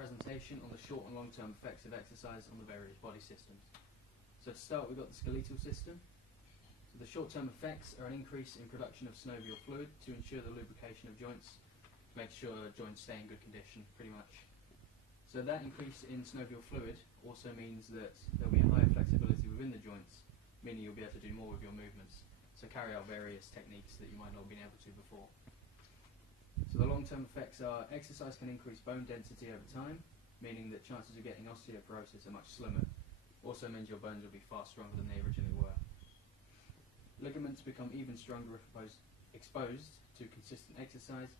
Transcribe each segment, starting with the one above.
presentation on the short and long-term effects of exercise on the various body systems. So to start, we've got the skeletal system. So the short-term effects are an increase in production of synovial fluid to ensure the lubrication of joints, to make sure joints stay in good condition, pretty much. So that increase in synovial fluid also means that there'll be a higher flexibility within the joints, meaning you'll be able to do more with your movements. So carry out various techniques that you might not have been able to before. So the long-term effects are exercise can increase bone density over time, meaning that chances of getting osteoporosis are much slimmer. Also means your bones will be far stronger than they originally were. Ligaments become even stronger if exposed to consistent exercise.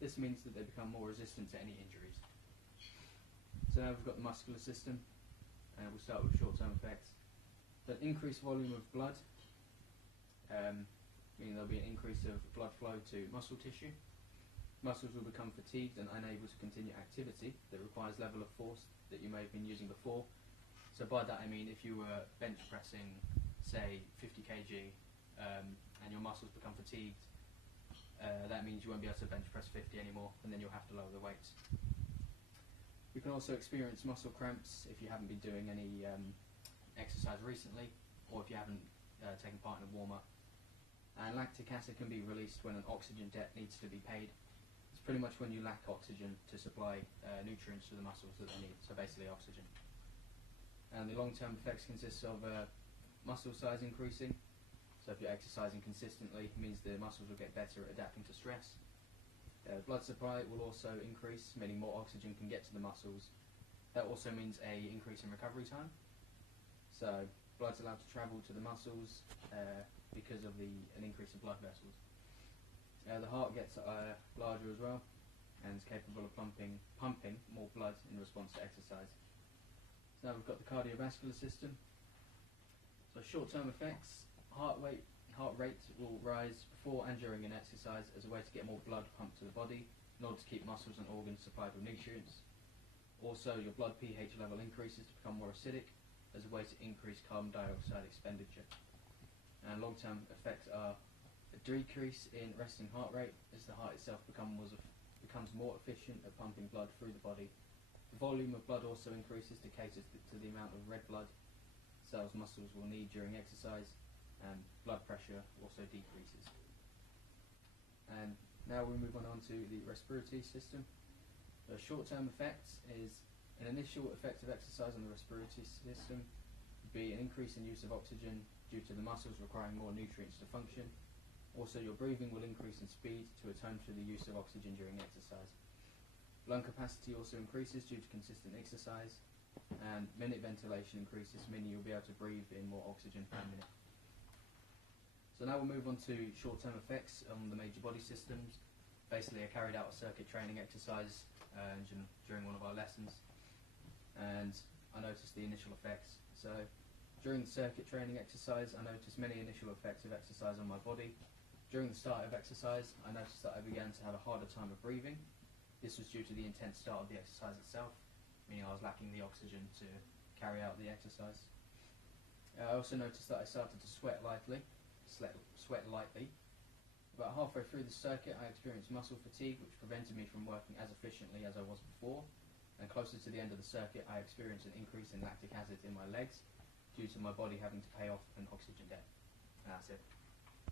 This means that they become more resistant to any injuries. So now we've got the muscular system, and we'll start with short-term effects. So increased volume of blood, meaning there'll be an increase of blood flow to muscle tissue. Muscles will become fatigued and unable to continue activity that requires level of force that you may have been using before. So by that I mean if you were bench pressing, say 50 kg, and your muscles become fatigued, that means you won't be able to bench press 50 anymore, and then you'll have to lower the weights. You can also experience muscle cramps if you haven't been doing any exercise recently, or if you haven't taken part in a warm-up. And lactic acid can be released when an oxygen debt needs to be paid. It's pretty much when you lack oxygen to supply nutrients to the muscles that they need, so basically oxygen. And the long-term effects consist of muscle size increasing. So if you're exercising consistently, it means the muscles will get better at adapting to stress. Blood supply will also increase, meaning more oxygen can get to the muscles. That also means an increase in recovery time. So blood's allowed to travel to the muscles because of an increase in blood vessels. The heart gets larger as well, and is capable of pumping more blood in response to exercise. So now we've got the cardiovascular system. So short-term effects, heart rate will rise before and during an exercise as a way to get more blood pumped to the body in order to keep muscles and organs supplied with nutrients. Also, your blood pH level increases to become more acidic as a way to increase carbon dioxide expenditure. And long-term effects are a decrease in resting heart rate as the heart itself becomes more efficient at pumping blood through the body. The volume of blood also increases to cater to the amount of red blood cells muscles will need during exercise, and blood pressure also decreases. And now we move on to the respiratory system. The short-term effects is an initial effect of exercise on the respiratory system would be an increase in use of oxygen due to the muscles requiring more nutrients to function. Also, your breathing will increase in speed to atone for the use of oxygen during exercise. Lung capacity also increases due to consistent exercise, and minute ventilation increases, meaning you'll be able to breathe in more oxygen per minute. So now we'll move on to short-term effects on the major body systems. Basically, I carried out a circuit training exercise during one of our lessons, and I noticed the initial effects. So during the circuit training exercise, I noticed many initial effects of exercise on my body. During the start of exercise, I noticed that I began to have a harder time of breathing. This was due to the intense start of the exercise itself, meaning I was lacking the oxygen to carry out the exercise. I also noticed that I started to sweat lightly. About halfway through the circuit, I experienced muscle fatigue, which prevented me from working as efficiently as I was before. And closer to the end of the circuit, I experienced an increase in lactic acid in my legs due to my body having to pay off an oxygen debt. And that's it.